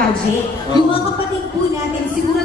Kaji. Yung mga kapatid po natin, siguro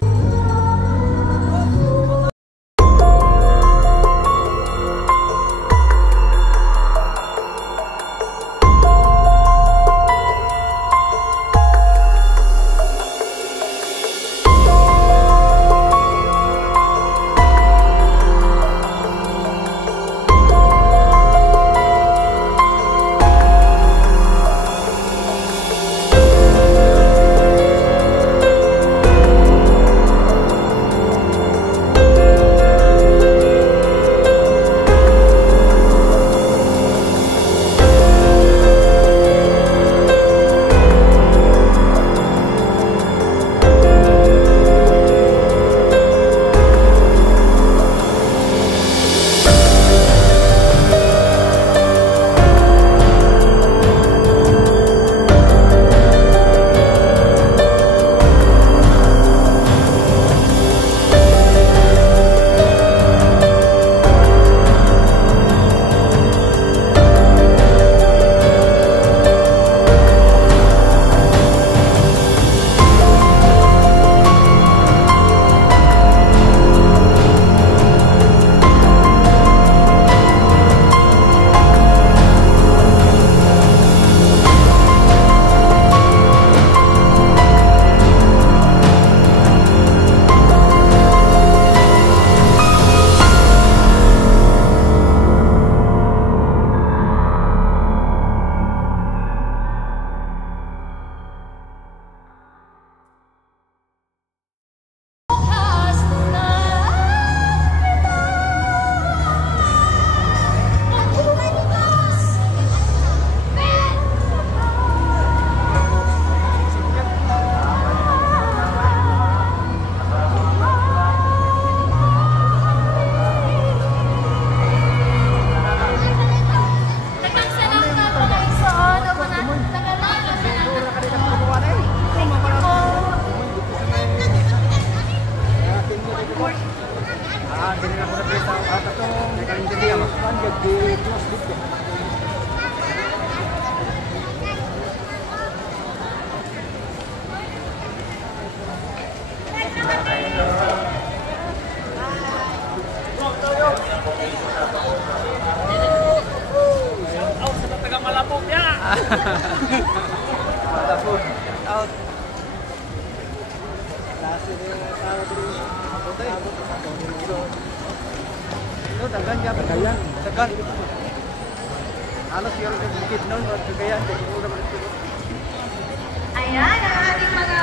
ayan ang ating mga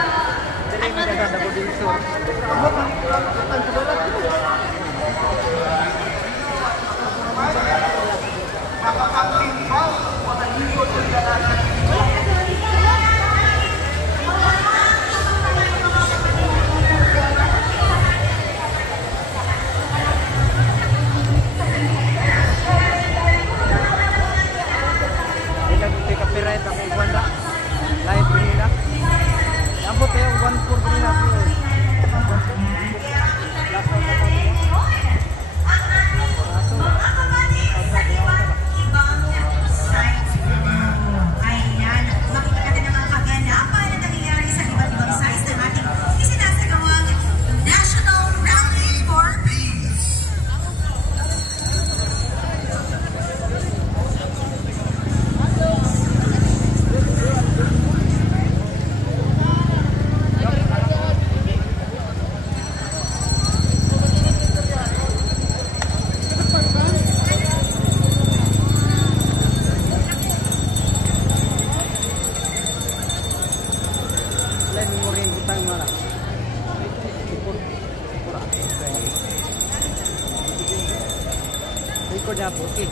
¿por qué?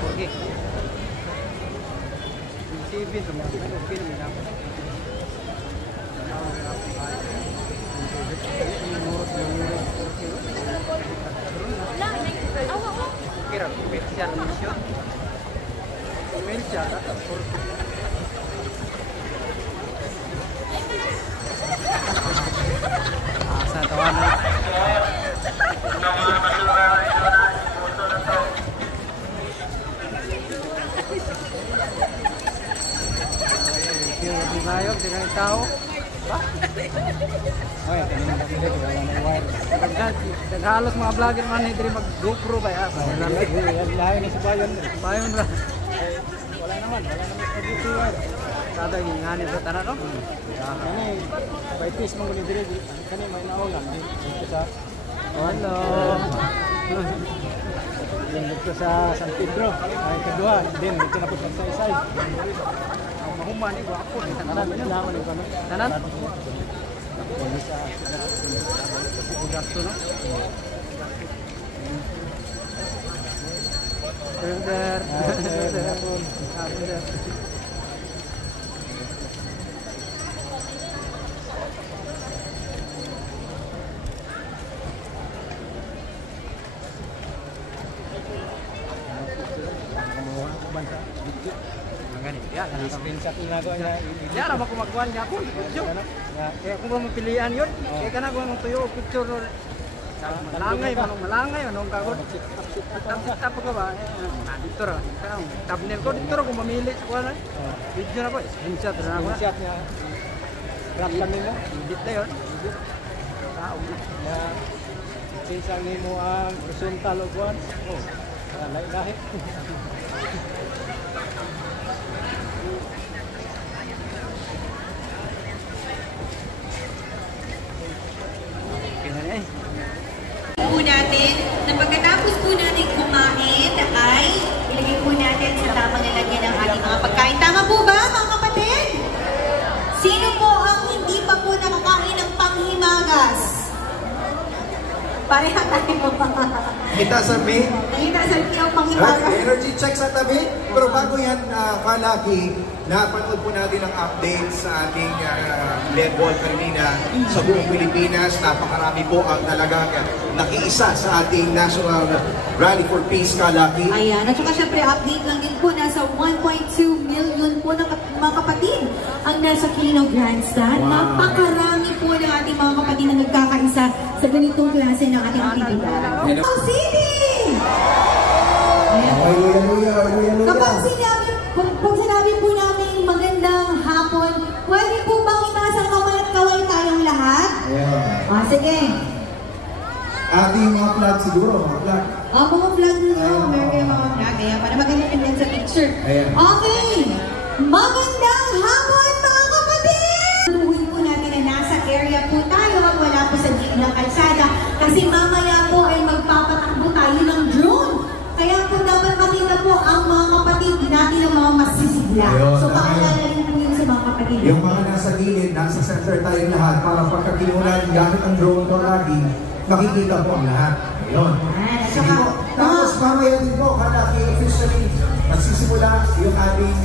¿Por qué? Sí, pienso, era comercial misión. Comercial, sa tawanan. kayo, di kang tao. Ay, kanina kami dito, wala nang wire. Naghalos mga vlogger man na diri mag-GoPro ba ya? Lahat na sa bayan. Bayon ra. Wala naman pag-ito wire. Kada ngani sa tanan no? Kani, by piece mo ni dire, kani may naungan dito sa Hello. dito sa San Pedro. Ay kedua, din dito na pud sa Isay. Mahuman ni gwapo ni Tanan naman ni kami. tanan. Dito sa Produkto no? Sir. Sir. screenshot na ko na. Ya ra ba ko magkuhan niya ako. Kaya kung ba mapilian yun, kaya ka na kung anong tuyo o picture or malangay, anong kakot. Tap ka ba? Dito ra. Thumbnail ko, dito ra kung mamili sa kuha na. Video na ko, screenshot na ako. Screenshot niya. Grab kami mo. Edit na yun. Taong na. Na sinsang ni mo ang horizontal o kuhan. Oh, lahi-lahi. Po natin na pagkatapos po natin kumain ay ilagay po natin sa tamang lalagyan ng ating mga pagkain. Tama po ba mga kapatid? Sino po ang hindi pa po nakakain ng panghimagas? Pareha tayo po. Kita sa may Nakita sa ang panghimagas. energy check sa tabi. Pero bago yan, kalaki, napanood po natin ang update sa ating level kanina sa buong Pilipinas. Napakarami po ang talagang nakiisa sa ating National Rally for Peace, kalaki. Ayan, at saka syempre update lang din po, nasa 1.2 million po ng mga kapatid ang nasa Kino Grandstand. Wow. Napakarami po ng ating mga kapatid na nagkakaisa sa ganitong klase ng ating aktibidad. Ang City! Kapag sinabi po namin magandang hapon, pwede po bang itasang kamay at kaway tayong lahat? Yeah. Sige. Ating mga flag siguro, mga flag. Mga vlog nyo, meron kayo mga vlog. Ayan, para maganda din sa picture. Ayan. Okay! Magandang hapon mga kapatid! Tuloy po natin na nasa area po tayo at wala po sa gilid ng kalsada kasi mamaya po ay magpapatakbo tayo ng drone. Kaya po dapat makita po ang mga kapatid natin ng mga masisigla. Ayun, So paalala rin po yun sa mga kapatid. Yung mga nasa gilid, nasa center tayong lahat para pagkakinunan gamit ang drone ko lagi, makikita po ang lahat. Ayun. At Sige saka, po. Tapos mamaya din po, kalaki officially, magsisimula yung ating